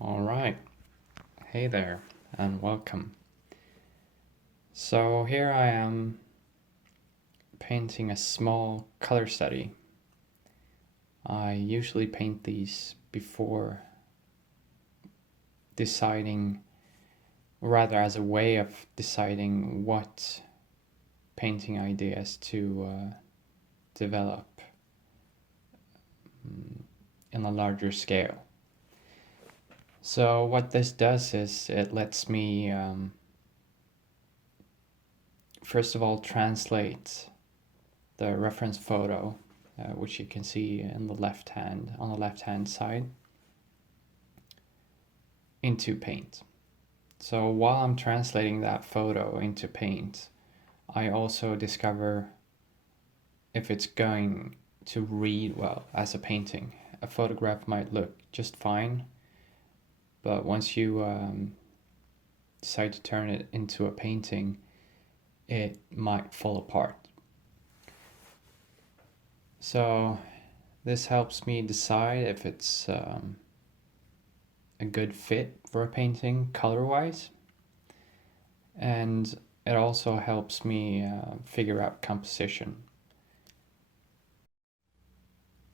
All right. Hey there, and welcome. So here I am painting a small color study. I usually paint these before deciding, rather as a way of deciding what painting ideas to develop in a larger scale. So what this does is it lets me first of all translate the reference photo, which you can see in the on the left hand side, into Paint. So while I'm translating that photo into Paint, I also discover if it's going to read well as a painting. A photograph might look just fine, but once you decide to turn it into a painting, it might fall apart. So this helps me decide if it's a good fit for a painting color-wise, and it also helps me figure out composition.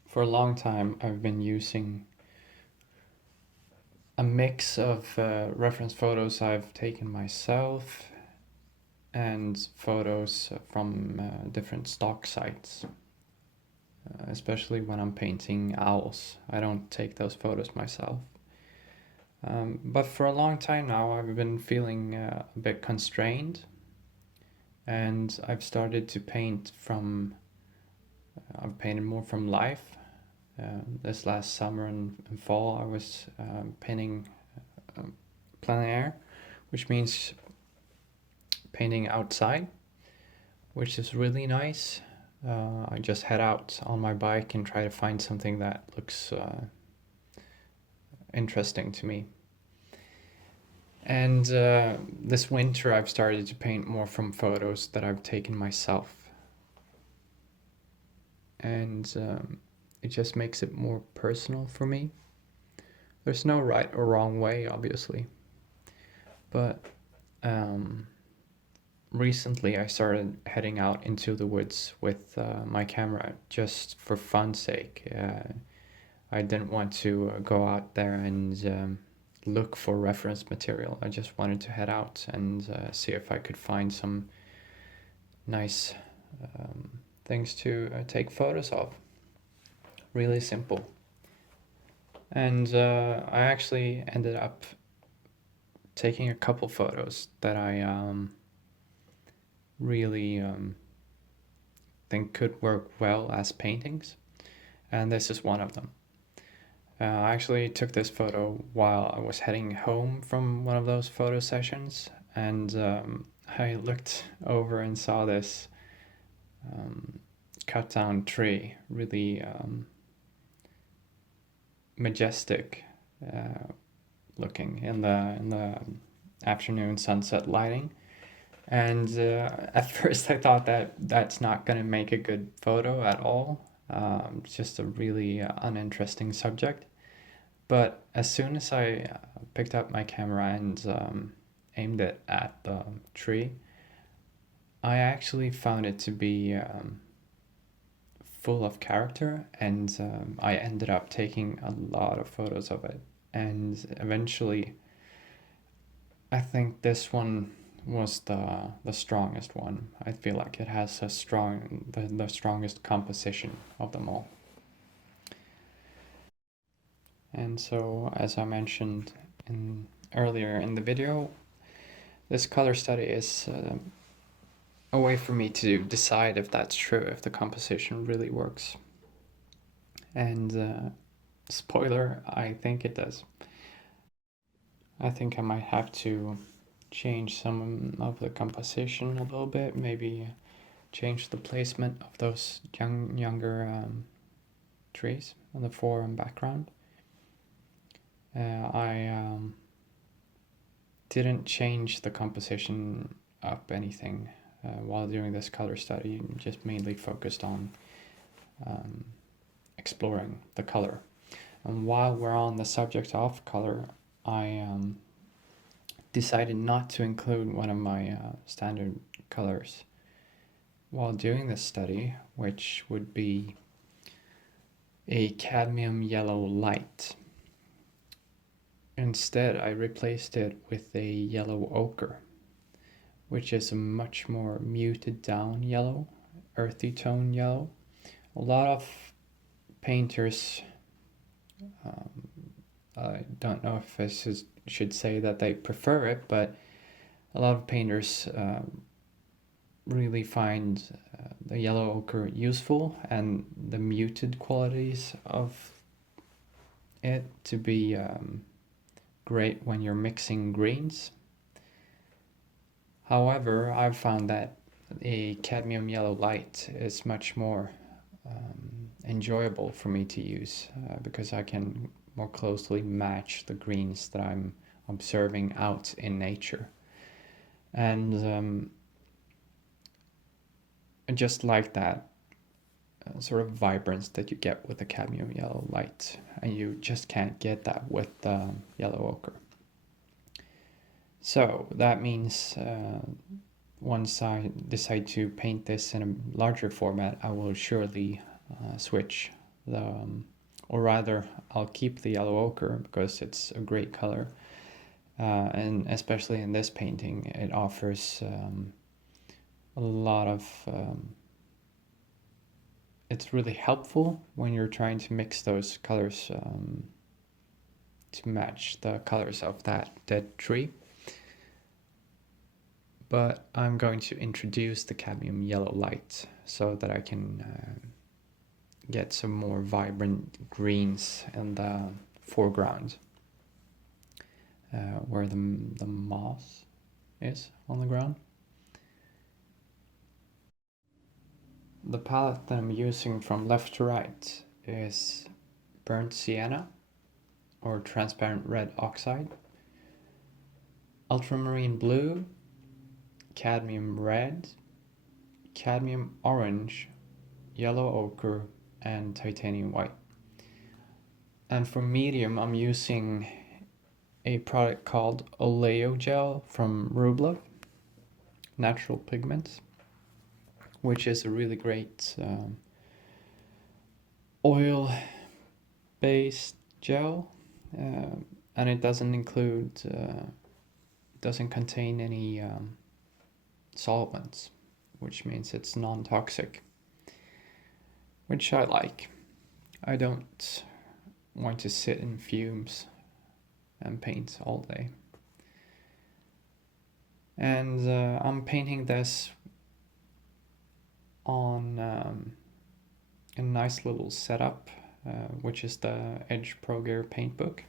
For a long time I've been using a mix of reference photos I've taken myself and photos from different stock sites. Especially when I'm painting owls. I don't take those photos myself. But for a long time now I've been feeling a bit constrained, and I've started to paint from, I've painted more from life. This last summer and fall I was painting plein air, which means painting outside, which is really nice. I just head out on my bike and try to find something that looks interesting to me. And this winter I've started to paint more from photos that I've taken myself. And it just makes it more personal for me. There's no right or wrong way, obviously. But recently I started heading out into the woods with my camera just for fun's sake. I didn't want to go out there and look for reference material. I just wanted to head out and see if I could find some nice things to take photos of. Really simple. And I actually ended up taking a couple photos that I really think could work well as paintings, and this is one of them. I actually took this photo while I was heading home from one of those photo sessions, and I looked over and saw this cut down tree, really majestic looking in the afternoon sunset lighting. And at first I thought that that's not going to make a good photo at all. It's just a really uninteresting subject. But as soon as I picked up my camera and aimed it at the tree, I actually found it to be full of character, and I ended up taking a lot of photos of it. And eventually, I think this one was the strongest one. I feel like it has the strongest composition of them all. And so, as I mentioned earlier in the video, this color study is a way for me to decide if that's true, if the composition really works. And spoiler, I think it does. I think I might have to change some of the composition a little bit, maybe change the placement of those younger trees on the fore and background. I didn't change the composition up anything while doing this color study, just mainly focused on exploring the color. And while we're on the subject of color, I decided not to include one of my standard colors while doing this study, which would be a cadmium yellow light. Instead, I replaced it with a yellow ochre, which is a much more muted down yellow, earthy tone yellow. A lot of painters, I don't know if I should say that they prefer it, but a lot of painters really find the yellow ochre useful and the muted qualities of it to be great when you're mixing greens. However, I've found that a cadmium yellow light is much more enjoyable for me to use because I can more closely match the greens that I'm observing out in nature. And just like that sort of vibrance that you get with the cadmium yellow light, and you just can't get that with yellow ochre. So that means once I decide to paint this in a larger format, I will surely switch or rather I'll keep the yellow ochre because it's a great color, and especially in this painting it offers a lot of it's really helpful when you're trying to mix those colors to match the colors of that dead tree. But I'm going to introduce the cadmium yellow light so that I can get some more vibrant greens in the foreground where the moss is on the ground. The palette that I'm using from left to right is burnt sienna or transparent red oxide, ultramarine blue, cadmium red, cadmium orange, yellow ochre, and titanium white. And for medium, I'm using a product called Oleogel from Rublev, Natural Pigments, which is a really great oil-based gel, and it doesn't contain any solvents, which means it's non-toxic, which I like. I don't want to sit in fumes and paint all day. And I'm painting this on a nice little setup, which is the Edge ProGear PaintBook.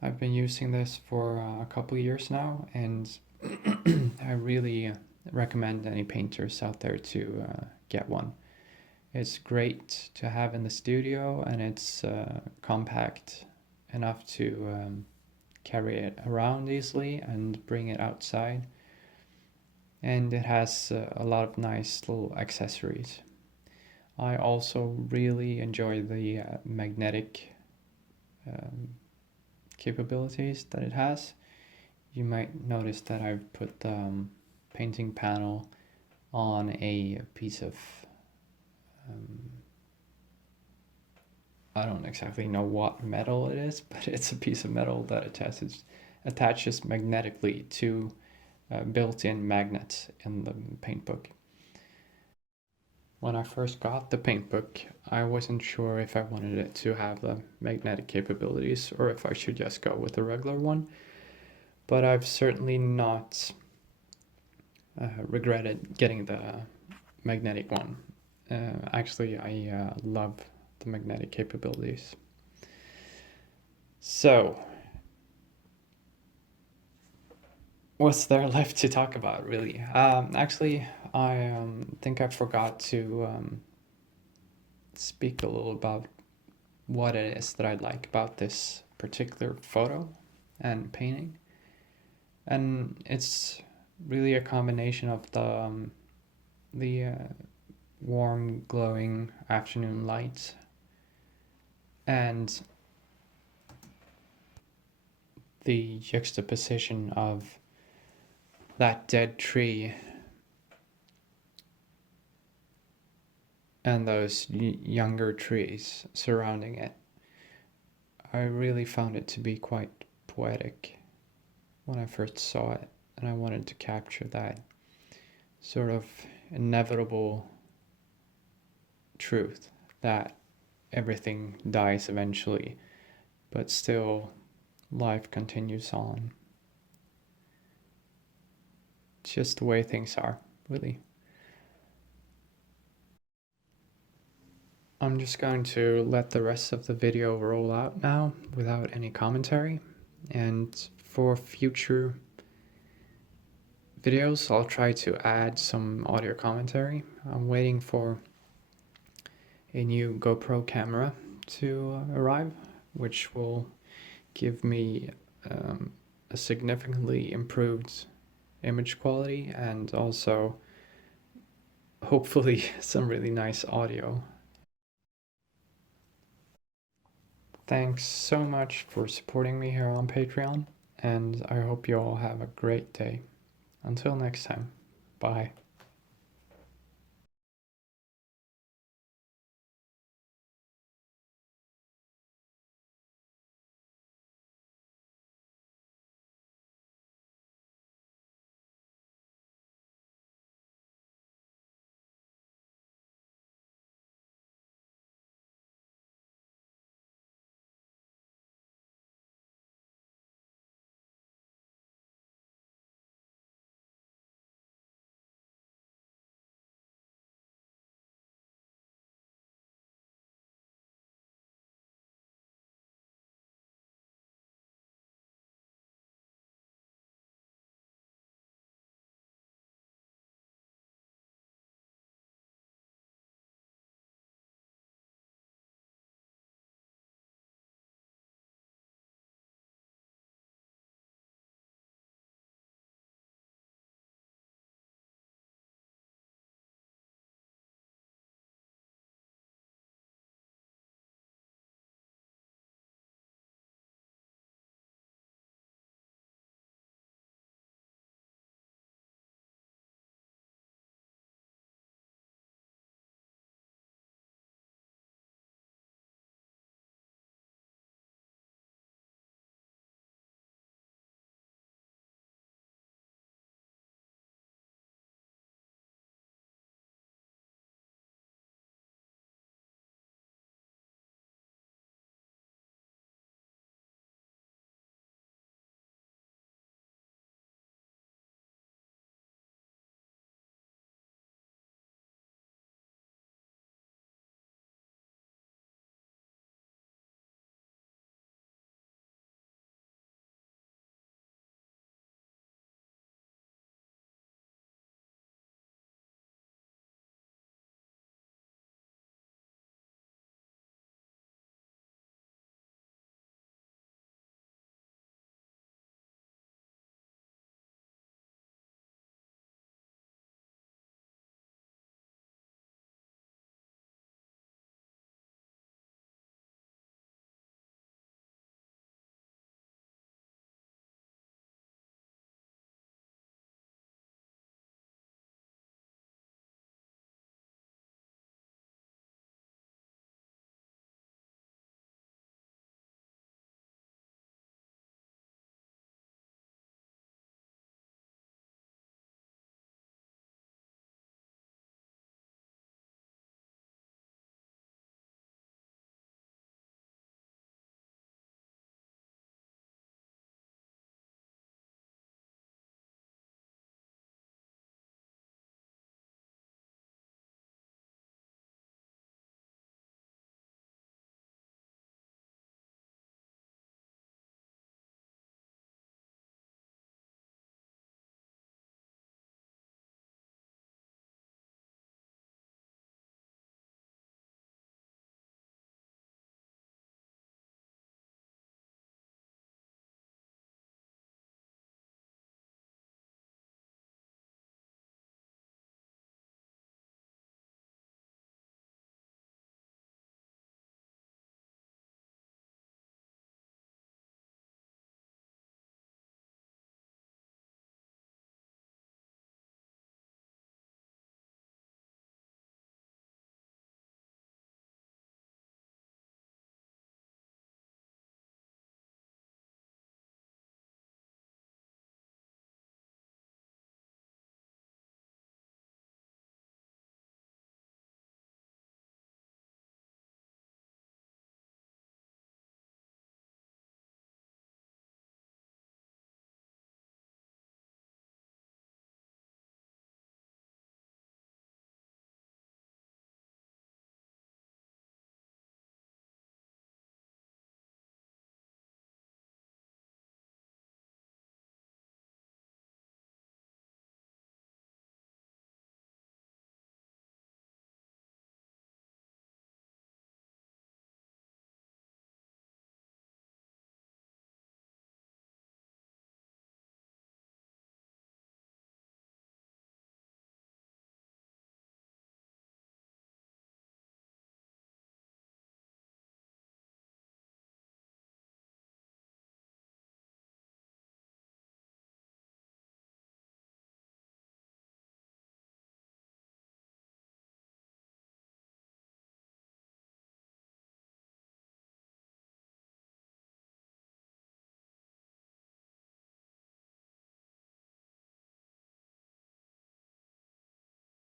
I've been using this for a couple of years now, and I really recommend any painters out there to get one. It's great to have in the studio, and it's compact enough to carry it around easily and bring it outside. And it has a lot of nice little accessories. I also really enjoy the magnetic capabilities that it has. You might notice that I've put the painting panel on a piece of I don't exactly know what metal it is, but it's a piece of metal that attaches magnetically to built-in magnets in the PaintBook. When I first got the PaintBook, I wasn't sure if I wanted it to have the magnetic capabilities or if I should just go with the regular one, but I've certainly not regretted getting the magnetic one. Actually, I love the magnetic capabilities. So, what's there left to talk about, really? Actually, I think I forgot to speak a little about what it is that I like about this particular photo and painting. And it's really a combination of the warm, glowing afternoon light and the juxtaposition of that dead tree and those younger trees surrounding it. I really found it to be quite poetic when I first saw it, and I wanted to capture that sort of inevitable truth that everything dies eventually, but still life continues on. It's just the way things are, really. I'm just going to let the rest of the video roll out now without any commentary, and for future videos I'll try to add some audio commentary. I'm waiting for a new GoPro camera to arrive, which will give me a significantly improved image quality and also hopefully some really nice audio. Thanks so much for supporting me here on Patreon, and I hope you all have a great day. Until next time, bye.